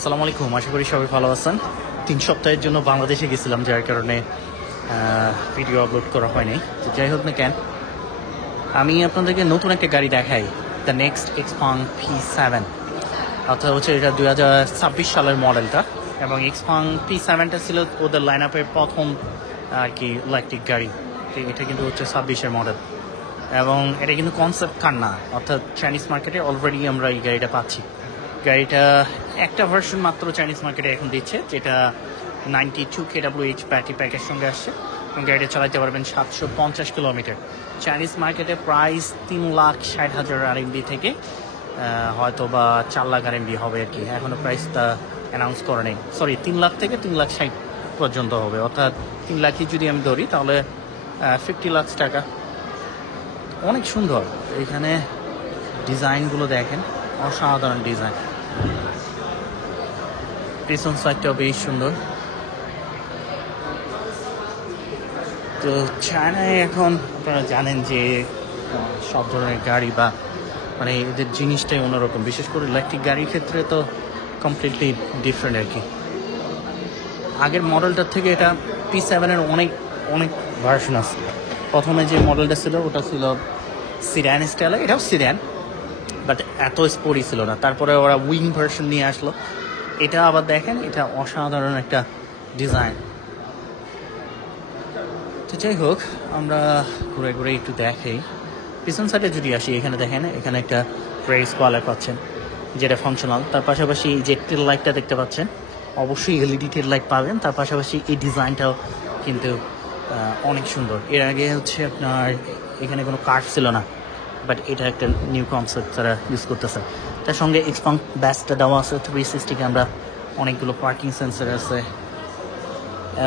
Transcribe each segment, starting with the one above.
আসসালামু আলাইকুম, আশা করি সবাই ভালো আছেন। 3 সপ্তাহের জন্য বাংলাদেশে গেছিলাম, যার কারণে ভিডিও আপলোড করা হয়নি। তো যাই হোক না কেন, আমি আপনাদেরকে নতুন একটা গাড়ি দেখাই, দ্য নেক্সট এক্সপাং P7। অর্থাৎ হচ্ছে এটা 2026 সালের মডেলটা, এবং এক্সপাং P7টা ছিল ওদের লাইন আপের প্রথম আর কি ইলেকট্রিক গাড়ি। তো এটা কিন্তু হচ্ছে 26-এর মডেল, এবং এটা কিন্তু কনসেপ্ট কার না, অর্থাৎ চাইনিজ মার্কেটে অলরেডি আমরা এই গাড়িটা পাচ্ছি। গাড়িটা একটা ভার্সন মাত্র চাইনিজ মার্কেটে এখন দিচ্ছে, যেটা 92 kWh ব্যাটারি প্যাকের সঙ্গে আসছে, এবং গাড়িটা চালাতে পারবেন 750 কিলোমিটার। চাইনিজ মার্কেটে প্রাইস 3,60,000 RMB থেকে হয়তো বা 4 লাখ RMB হবে আর কি। এখনও প্রাইসটা অ্যানাউন্স করে নেই, সরি 3 লাখ থেকে 3,60,000 পর্যন্ত হবে। অর্থাৎ 3 লাখই যদি আমি ধরি তাহলে 50 লাখ টাকা। অনেক সুন্দর, এখানে ডিজাইনগুলো দেখেন, অসাধারণ ডিজাইন। পিছন সাইডটাও বেশ সুন্দর। তো চায়নায় এখন আপনারা জানেন যে সব ধরনের গাড়ি বা মানে এদের জিনিসটাই অন্যরকম, বিশেষ করে ইলেকট্রিক গাড়ির ক্ষেত্রে তো কমপ্লিটলি ডিফারেন্ট আর কি। আগের মডেলটার থেকে এটা P7-এর অনেক অনেক ভার্সন আছে। প্রথমে যে মডেলটা ছিল ওটা ছিল সিডান স্টাইলে, এটাও সিডান, বাট এত স্পোর্টি ছিল না। তারপরে ওরা উইং ভার্সন নিয়ে আসলো। এটা আবার দেখেন, এটা অসাধারণ একটা ডিজাইন। তো যাই হোক, আমরা ঘুরে ঘুরে একটু দেখাই। পিছন সাইডে যদি আসি, এখানে দেখেন, এখানে একটা রেস স্পয়লার পাচ্ছেন যেটা ফাংশনাল। তার পাশাপাশি যে টেল লাইটটা দেখতে পাচ্ছেন, অবশ্যই এলইডি টেল লাইট পাবেন। তার পাশাপাশি এই ডিজাইনটাও কিন্তু অনেক সুন্দর। এর আগে হচ্ছে আপনার এখানে কোনো কার্ভ ছিল না, বাট এটা একটা নিউ কনসেপ্ট তারা ইউজ করতেছে। তার সঙ্গে এক্সপাং ব্যাসটা দেওয়া আছে, 360 ক্যামেরা, অনেকগুলো পার্কিং সেন্সর আছে,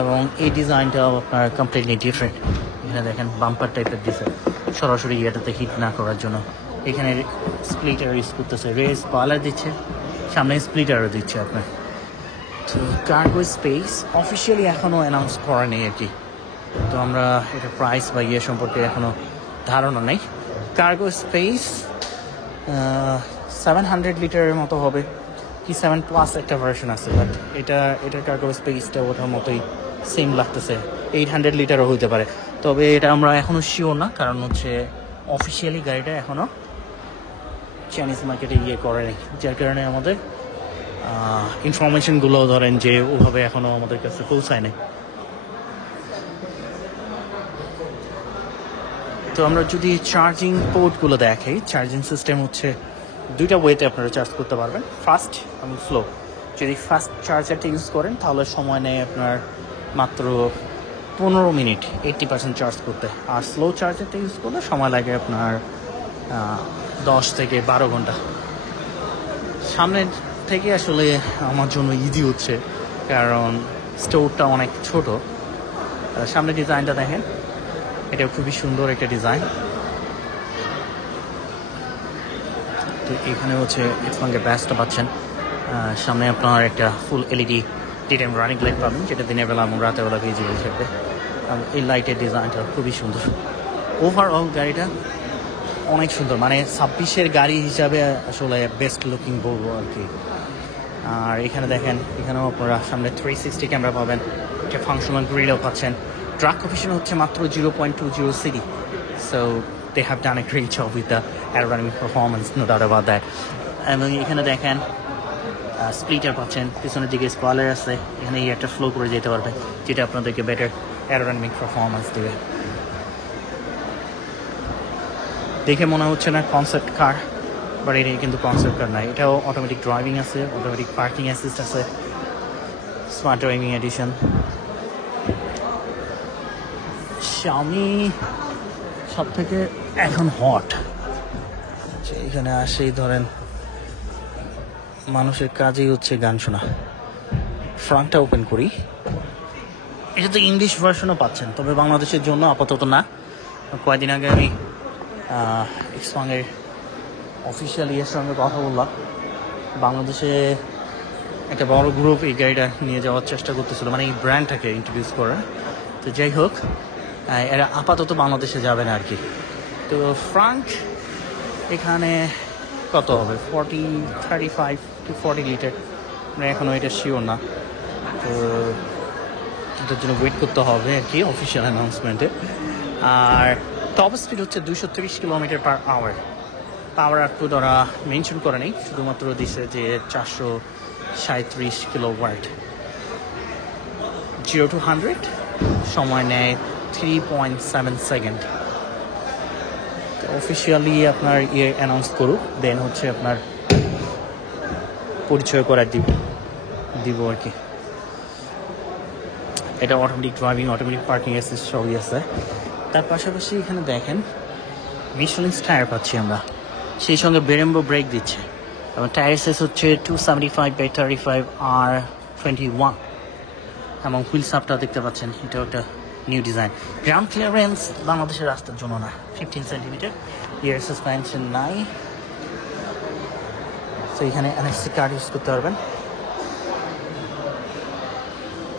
এবং এই ডিজাইনটাও আপনার কমপ্লিটলি ডিফারেন্ট। এখানে দেখেন বাম্পার টাইপের দিচ্ছে, সরাসরি ইয়েটাতে হিট না করার জন্য। এখানে স্প্লিটার ইউজ করতেছে, রেস পালার দিচ্ছে, সামনে স্প্লিটারও দিচ্ছে আপনার। তো কার্গো স্পেস অফিসিয়ালি এখনও অ্যানাউন্স করা নেই আর কি। তো আমরা এটা প্রাইস বা ইয়ে সম্পর্কে এখনও ধারণা নেই। কার্গো স্পেস 700 লিটারের মতো হবে, P7 প্লাস একটা ভার্সন আছে, বাট এটার কার্গো স্পেসটা ওটার মতোই সেম লাগতেছে। 800 লিটারও হইতে পারে, তবে এটা আমরা এখনও শিওর না, কারণ হচ্ছে অফিসিয়ালি গাড়িটা এখনও চাইনিজ মার্কেটে ইয়ে করে নেই, যার কারণে আমাদের ইনফরমেশনগুলো ধরেন যে ওভাবে এখনও আমাদের কাছে পৌঁছায় নেই। তো আমরা যদি চার্জিং পোর্টগুলো দেখাই, চার্জিং সিস্টেম হচ্ছে দুইটা ওয়েতে আপনারা চার্জ করতে পারবেন, ফাস্ট এবং স্লো। যদি ফাস্ট চার্জারটা ইউজ করেন তাহলে সময় নেয় আপনার মাত্র 15 মিনিট 80% চার্জ করতে, আর স্লো চার্জারটা ইউজ করলে সময় লাগে আপনার 10 থেকে 12 ঘন্টা। সামনের থেকে আসলে আমার জন্য ইজি হচ্ছে, কারণ স্টোরটা অনেক ছোট। সামনের ডিজাইনটা দেখেন, এটা খুবই সুন্দর একটা ডিজাইন। তো এখানে হচ্ছে এক্সপাঙ্গের ব্যাসটা পাচ্ছেন, সামনে আপনার একটা ফুল এলইডি ডিটেম রানিং লাইট পাবেন, যেটা দিনের বেলা এবং রাতের বেলা ভিজিবল থাকবে। এই লাইটের ডিজাইনটা খুবই সুন্দর। ওভারঅল গাড়িটা অনেক সুন্দর, মানে 26-এর গাড়ি হিসাবে আসলে বেস্ট লুকিং বলবো আর কি। আর এখানে দেখেন, এখানেও আপনারা সামনে 360 ক্যামেরা পাবেন, একটা ফাংশনাল গ্রিলও পাচ্ছেন। ট্রাক কোফিশিয়েন্ট হচ্ছে মাত্র 0.20 CD, so they have done a great job with the aerodynamic performance, no doubt about that. এবং এখানে দেখেন স্প্লিটার পাচ্ছেন, পিছনের দিকে স্পয়লার আছে, এখানে একটা ফ্লো করে যেতে পারবে, যেটা আপনাদেরকে বেটার অ্যারোডাইনামিক পারফরমেন্স দেবে। দেখে মনে হচ্ছে না কনসেপ্ট কার, বাট এটা কিন্তু কনসেপ্ট কার নাই, এটাও অটোমেটিক ড্রাইভিং আছে, অটোমেটিক পার্কিং অ্যাসিস্ট আছে, স্মার্ট ড্রাইভিং এডিশন। Xiaomi সব থেকে এখন হট। এখানে আসেই ধরেন মানুষের কাজই হচ্ছে গান শোনা। ফ্রন্টটা ওপেন করি, এটা তো ইংলিশ ভার্সনও পাচ্ছেন, তবে বাংলাদেশের জন্য আপাতত না। কয়েকদিন আগে আমি এক্সপাংয়ের অফিসিয়াল ইয়ের সঙ্গে কথা বললাম, বাংলাদেশে একটা বড় গ্রুপ এই গাড়িটা নিয়ে যাওয়ার চেষ্টা করতেছিল, মানে এই ব্র্যান্ডটাকে ইন্ট্রোডিউস করার। তো যাই হোক, এরা আপাতত বাংলাদেশে যাবে না আর কি। তো ফ্রন্ট এখানে কত হবে, 35 to 40 লিটার মানে এখনও এটা শিওর না, তো এটার জন্য ওয়েট করতে হবে আর কি অফিসিয়াল অ্যানাউন্সমেন্টে। আর টপ স্পিড হচ্ছে 230 কিলোমিটার/আওয়ার। পাওয়ার আউটপুট ওরা মেনশন করে নেই, শুধুমাত্র দিছে যে 437 কিলোওয়াট। 0 to 100 সময় নেয় 3.7 সেকেন্ড। অফিসিয়ালি আপনার অ্যানাউন্স করুক, দেন হচ্ছে আপনার পরিচয় করার দিব আর কি। এটা automatic driving, automatic parking assist সবই আছে। তার পাশাপাশি এখানে দেখেন মিশেলিন টায়ার পাচ্ছি আমরা, সেই সঙ্গে বেরেম্বো ব্রেক দিচ্ছে, এবং টায়ার সাইজ হচ্ছে 275/35R21, এবং হুইল সাপটা দেখতে পাচ্ছেন, এটাও একটা নিউ ডিজাইন। গ্রাউন্ড ক্লিয়ারেন্স বাংলাদেশের রাস্তার জন্য না, 15 সেন্টিমিটার। ইয়ার সাসপেনশন নাই, তো এখানে NFC কার্ড ইউজ করতে পারবেন।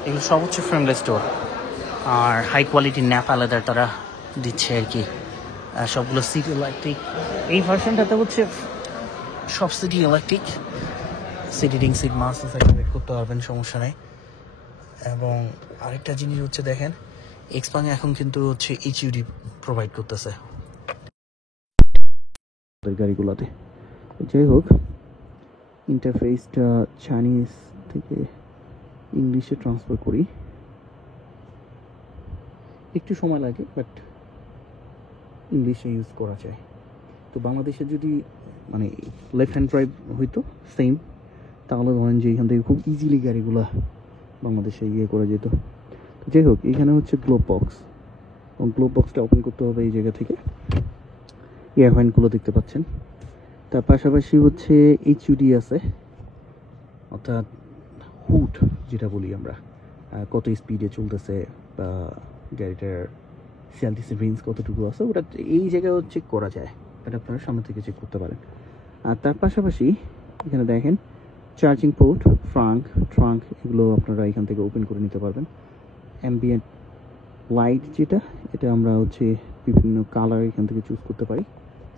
এগুলো সব হচ্ছে ফ্রেমলেস ডোর, আর হাই কোয়ালিটি ন্যাপা লেদার তারা দিচ্ছে আর কি। সবগুলো সিটি ইলেকট্রিক। এই ভার্সনটাতে হচ্ছে সব city electric, city ring seat master cycle করতে পারবেন, সমস্যা নেই। এবং আরেকটা জিনিস হচ্ছে দেখেন, এক্সপাং এখন কিন্তু হচ্ছে HUD প্রোভাইড করতেছে গাড়িগুলোতে। যাই হোক, ইন্টারফেসটা চাইনিজ থেকে ইংলিশে ট্রান্সফার করি, একটু সময় লাগে, বাট ইংলিশে ইউজ করা যায়। তো বাংলাদেশে যদি মানে লেফট হ্যান্ড ড্রাইভ হইতো সেম, তাহলে ধরেন যে এখান থেকে খুব ইজিলি গাড়িগুলো বাংলাদেশে করা যেত। তো যাই হোক, এখানে হচ্ছে গ্লোব বক্স, এবং গ্লোব বক্সটা ওপেন করতে হবে এই জায়গা থেকে। এয়ার ভেন্টগুলো দেখতে পাচ্ছেন। তার পাশাপাশি হচ্ছে HUD আছে, অর্থাৎ হুড যেটা বলি আমরা, কত স্পিডে চলতেছে বা গাড়িটার সিএলটিসি রেঞ্জ কতটুকু আছে, ওটা এই জায়গায় চেক করা যায়, এটা আপনারা সামনে থেকে চেক করতে পারেন। আর তার পাশাপাশি এখানে দেখেন চার্জিং পোর্ট, ট্রাঙ্ক এগুলো আপনারা এখান থেকে ওপেন করে নিতে পারবেন। অ্যাম্বিয়েন্ট লাইট যেটা, এটা আমরা হচ্ছে বিভিন্ন কালার এখান থেকে চুজ করতে পারি।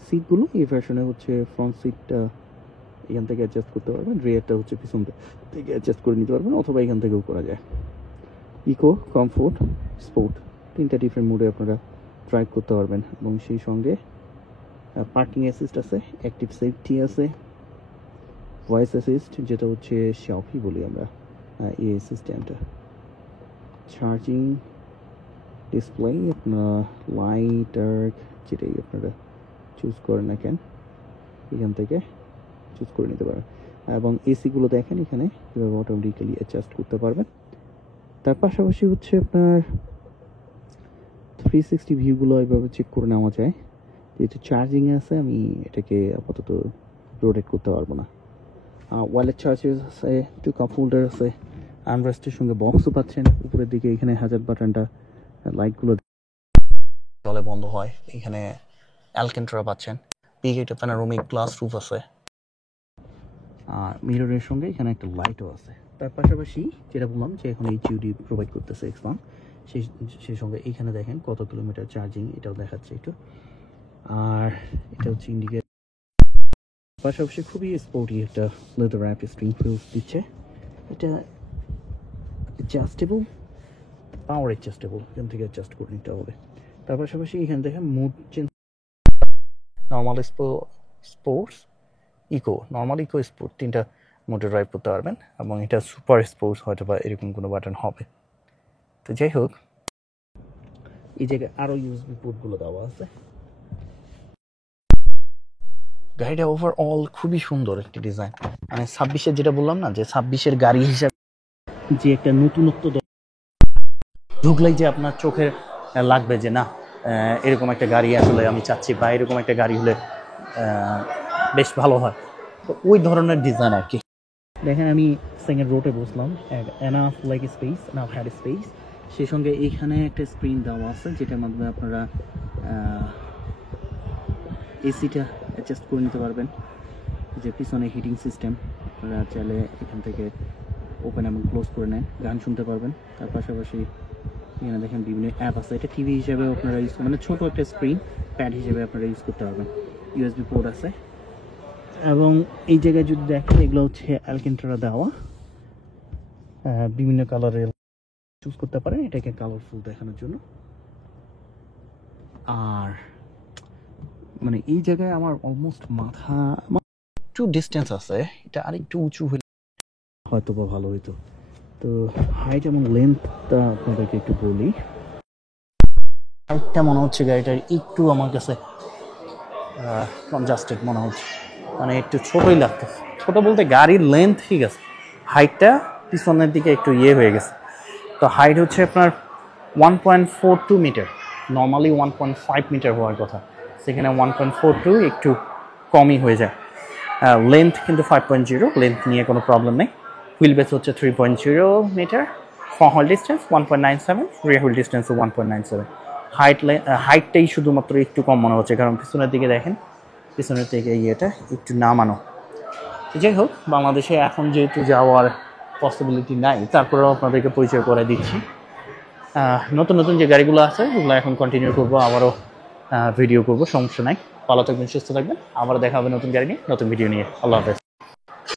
সিটগুলো এই ভার্সনে হচ্ছে ফ্রন্ট সিটটা এখান থেকে অ্যাডজাস্ট করতে পারবেন, রেয়ারটা হচ্ছে পিছন থেকে অ্যাডজাস্ট করে নিতে পারবেন, অথবা এখান থেকেও করা যায়। ইকো, কমফোর্ট, স্পোর্ট, তিনটা ডিফারেন্ট মোডে আপনারা ড্রাইভ করতে পারবেন। এবং সেই সঙ্গে পার্কিং অ্যাসিস্ট আছে, অ্যাক্টিভ সেফটি আছে, ভয়েস অ্যাসিস্ট যেটা হচ্ছে শাওফি বলি আমরা, এই সিস্টেমটা। চার্জিং ডিসপ্লে, আপনারা লাইট ডার্ক যেটাই আপনারা চুজ করেন না কেন এখান থেকে চুজ করে নিতে পারেন। এবং এসিগুলো দেখেন এখানে এভাবে অটোমেটিক্যালি অ্যাডজাস্ট করতে পারবেন। তার পাশাপাশি হচ্ছে আপনার 360 ভিউগুলো এভাবে চেক করে নেওয়া যায়। যেহেতু চার্জিং আছে, আমি এটাকে আপাতত রোটেট করতে পারবো না। ওয়ালেট চার্জার আছে, 2 কাপ হোল্ডার আছে, আর্মরেস্টের সঙ্গে বক্সও পাচ্ছেন। উপরের দিকে এখানে হাজার বাটনটা, লাইটগুলো জলে বন্ধ হয়। এখানে অ্যালকেন্ট্রা পাচ্ছেন, পিক একটা প্যানোরামিক গ্লাস রুফ আছে, আর মিররের সঙ্গে এখানে একটা লাইটও আছে। তার পাশাপাশি যেটা বললাম যে এখন HUD প্রোভাইড করতেছে এক্সপাং, সেই সঙ্গে এইখানে দেখেন কত কিলোমিটার চার্জিং এটাও দেখাচ্ছে একটু। আর এটা হচ্ছে ইন্ডিকেটর। পাশাপাশি খুবই স্পোর্টি একটা লেদার র্যাপ স্প্রিং হুইলস দিচ্ছে। এটা অ্যাডজাস্টেবল, পাওয়ার অ্যাডজাস্টেবল, এখান থেকে অ্যাডজাস্ট করে নিতে হবে। তার পাশাপাশি এখানে দেখেন mode change, normal, sports, eco, normal, eco, sport, তিনটা মোটর ড্রাইভ করতে পারবেন। এবং এটা সুপার স্পোর্টস হয়তো বা এরকম কোনো বাটন হবে। তো যাই হোক, এই জায়গায় আরও ইউএসবি পোর্টগুলো দেওয়া আছে। গাড়িটা ওভারঅল খুবই সুন্দর একটি ডিজাইন। মানে 26-এর যেটা বললাম না, যে 26-এর গাড়ি হিসাবে যে একটা নতুনত্ব ঢুকলেই যে আপনার চোখে লাগবে যে না এরকম একটা গাড়ি আসলে আমি চাচ্ছি, বা এরকম একটা গাড়ি হলে বেশ ভালো হয়, তো ওই ধরনের ডিজাইন আর কি। দেখেন আমি সেকেন্ড রোডে বসলাম, enough like space, enough had space. সেই সঙ্গে এইখানে একটা স্ক্রিন দেওয়া আছে যেটার মাধ্যমে আপনারা এসিটা অ্যাডজাস্ট করে নিতে পারবেন। যে পিছনে হিটিং সিস্টেম, আপনারা চাইলে এখান থেকে ওপেন এবং ক্লোজ করে নেন, গান শুনতে পারবেন। তার পাশাপাশি এখানে দেখেন বিভিন্ন অ্যাপ আছে, এটা টিভি হিসেবে আপনারা ইউজ, মানে ছোটো একটা স্ক্রিন প্যাড হিসেবে আপনারা ইউজ করতে পারবেন। ইউএসবি পোর্ট আছে। এবং এই জায়গায় যদি দেখেন এগুলো হচ্ছে অ্যালকেন্ট্রা দেওয়া, বিভিন্ন কালারের চুজ করতে পারেন এটাকে কালারফুল দেখানোর জন্য। আর মানে এই জায়গায় আমার অলমোস্ট মাথা একটু ডিস্টেন্স আছে, এটা আর একটু উঁচু হলে হয়তো বা ভালো হইতো। তো হাইট এবং লেন্থটা আপনাদেরকে একটু বলি। হাইটটা মনে হচ্ছে গাড়িটার একটু আমার কাছে কনজাস্টেড মনে হচ্ছে, মানে একটু ছোটই লাগতেছে। ছোট বলতে গাড়ির লেন্থ ঠিক আছে, হাইটটা পিছনের দিকে একটু হয়ে গেছে। তো হাইট হচ্ছে আপনার 1.42 মিটার, নর্মালি 1.5 মিটার হওয়ার কথা, সেখানে 1.42 একটু কমই হয়ে যায়। লেন্থ কিন্তু 5.0, লেন্থ নিয়ে কোনো প্রবলেম নেই। হুইল বেস হচ্ছে 3.0 মিটার, ফ্রন্ট হুইল ডিস্টেন্স 1.97, রিয়ার হুইল ডিস্টেন্স 1.97। হাইটটাই শুধুমাত্র একটু কম মনে হচ্ছে, কারণ পিছনের দিকে দেখেন, পিছনের দিকে ইয়েটা একটু নামানো। যাই হোক, বাংলাদেশে এখন যেহেতু যাওয়ার পসিবিলিটি নাই, তারপরেও আপনাদেরকে পরিচয় করে দিচ্ছি। নতুন নতুন যে গাড়িগুলো আছে ওগুলো এখন কন্টিনিউ করবো, আবারও ভিডিও করবো, সমস্যা নাই। ভালো থাকবেন, সুস্থ থাকবেন, আবার দেখা হবে নতুন গাড়ি নিয়ে, নতুন ভিডিও নিয়ে। আল্লাহ হাফেজ।